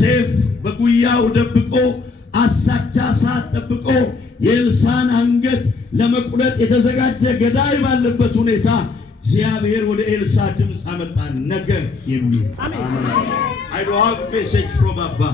ሴፍ በጉያው ደብቆ አሳቻ ሰዓት ጠብቆ የኤልሳዕን አንገት ለመቁረጥ የተዘጋጀ ገዳይ ባለበት ሁኔታ እግዚአብሔር ወደ ኤልሳዕ ድምፅ አመጣ። ነገ የሚል I do have message from Abba.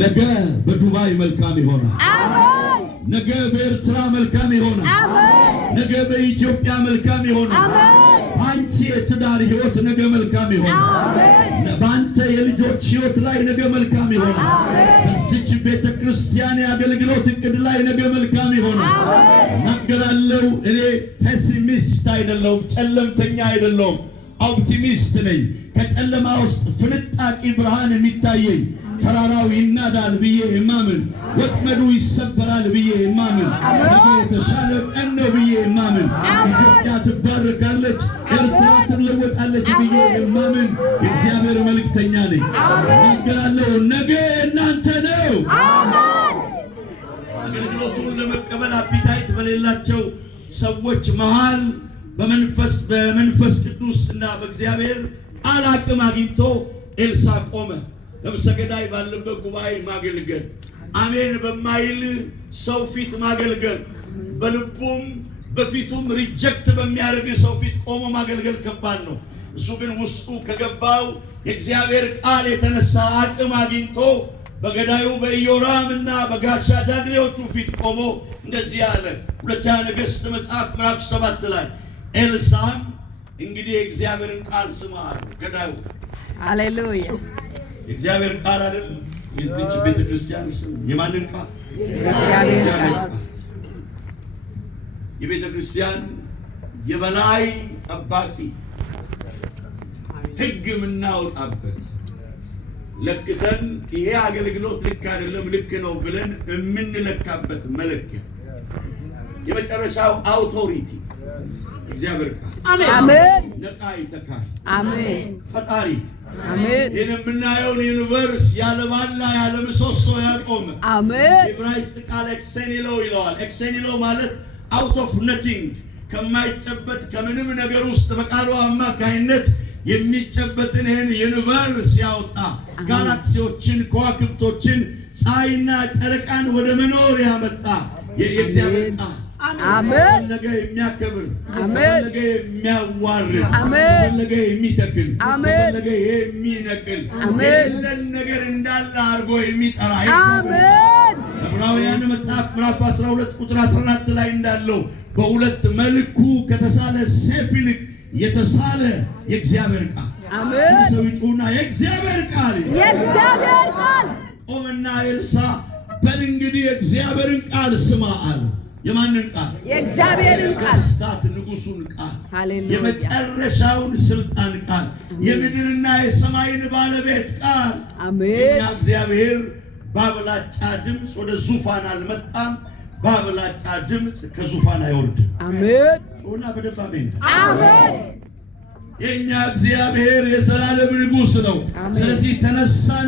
ነገ በዱባይ መልካም ይሆናል። አሜን። ነገ በኤርትራ መልካም ይሆናል። አሜን። ነገ በኢትዮጵያ መልካም ይሆናል። አሜን። አንቺ የትዳር ህይወት ነገ መልካም ይሆናል። አሜን። ባንተ የልጆች ህይወት ላይ ነገ መልካም ይሆናል። አሜን። በዚች ቤተክርስቲያን የአገልግሎት እቅድ ላይ ነገ መልካም ይሆናል። አሜን። እናገራለሁ። እኔ ፔሲሚስት አይደለሁም፣ ጨለምተኛ አይደለሁም፣ ኦፕቲሚስት ነኝ። ከጨለማ ውስጥ ፍንጣቂ ብርሃን የሚታየኝ ተራራው ይናዳል ብዬ የማምን ወጥመዱ ይሰበራል ብዬ የማምን ነገ የተሻለ ቀን ነው ብዬ የማምን ኢትዮጵያ ትባረካለች፣ ኤርትራ ትለወጣለች ብዬ የማምን የእግዚአብሔር መልእክተኛ ነኝ። እናገራለሁ። ነገ እናንተ ነው። አሜን። አገልግሎቱን ለመቀበል አፒታይት በሌላቸው ሰዎች መሃል በመንፈስ ቅዱስ እና በእግዚአብሔር ቃል አቅም አግኝቶ ኤልሳዕ ቆመ። ነፍሰ ገዳይ ባለበት ጉባኤ ማገልገል፣ አሜን በማይል ሰው ፊት ማገልገል፣ በልቡም በፊቱም ሪጀክት በሚያደርግ ሰው ፊት ቆሞ ማገልገል ከባድ ነው። እሱ ግን ውስጡ ከገባው የእግዚአብሔር ቃል የተነሳ አቅም አግኝቶ በገዳዩ በኢዮራም እና በጋሻ ጃግሬዎቹ ፊት ቆሞ እንደዚህ አለ። ሁለተኛ ነገሥት መጽሐፍ ምዕራፍ 7 ላይ ኤልሳዕ እንግዲህ የእግዚአብሔርን ቃል ስማ አለ ገዳዩ። ሃሌሉያ። የእግዚአብሔር ቃል አይደል? የዚች ቤተክርስቲያን ስም የማንን ቃል? የእግዚአብሔር ቃል። የቤተክርስቲያን የበላይ ጠባቂ ሕግ የምናወጣበት ለክተን ይሄ አገልግሎት ልክ አይደለም ልክ ነው ብለን የምንለካበት መለኪያ የመጨረሻው አውቶሪቲ እግዚአብሔር ቃል። አሜን። ነቃይ ተካይ። አሜን። ፈጣሪ። አሜን። ይህን የምናየውን ዩኒቨርስ ያለ ባላ ያለ ምሰሶ ያቆመ አሜን። ዕብራይስጥ ቃል ኤክሴኒሎ ይለዋል። ኤክሴኒሎ ማለት አውት ኦፍ ነቲንግ፣ ከማይጨበት ከምንም ነገር ውስጥ በቃሉ አማካይነት የሚጨበጥን ይህን ዩኒቨርስ ያወጣ ጋላክሲዎችን፣ ከዋክብቶችን፣ ፀሐይና ጨረቃን ወደ መኖር ያመጣ የእግዚአብሔር ቃል። አሜን። ነገ የሚያከብር፣ አሜን። ነገ የሚያዋርድ፣ አሜን። ነገ የሚተክል፣ አሜን። ነገ የሚነቅል፣ አሜን። የሌለን ነገር እንዳለ አድርጎ የሚጠራ አሜን። ዕብራውያን መጽሐፍ ምዕራፍ 12 ቁጥር 14 ላይ እንዳለው በሁለት መልኩ ከተሳለ ሰይፍ ይልቅ የተሳለ የእግዚአብሔር ቃል። አሜን። ሰው ይጩና የእግዚአብሔር ቃል፣ የእግዚአብሔር ቃል። ቆመና ኤልሳዕ በል እንግዲህ የእግዚአብሔርን ቃል ስማ አለ። የማንን ቃል? የእግዚአብሔርን ቃል። የነገሥታት ንጉሡን ቃል፣ ሃሌሉያ። የመጨረሻውን ስልጣን ቃል፣ የምድርና የሰማይን ባለቤት ቃል። አሜን። የኛ እግዚአብሔር በአብላጫ ድምፅ ወደ ዙፋን አልመጣም፣ በአብላጫ ድምፅ ከዙፋን አይወርድም። አሜን። ጮና በደንብ አሜን። አሜን። የኛ እግዚአብሔር የዘላለም ንጉሥ ነው። ስለዚህ ተነሳን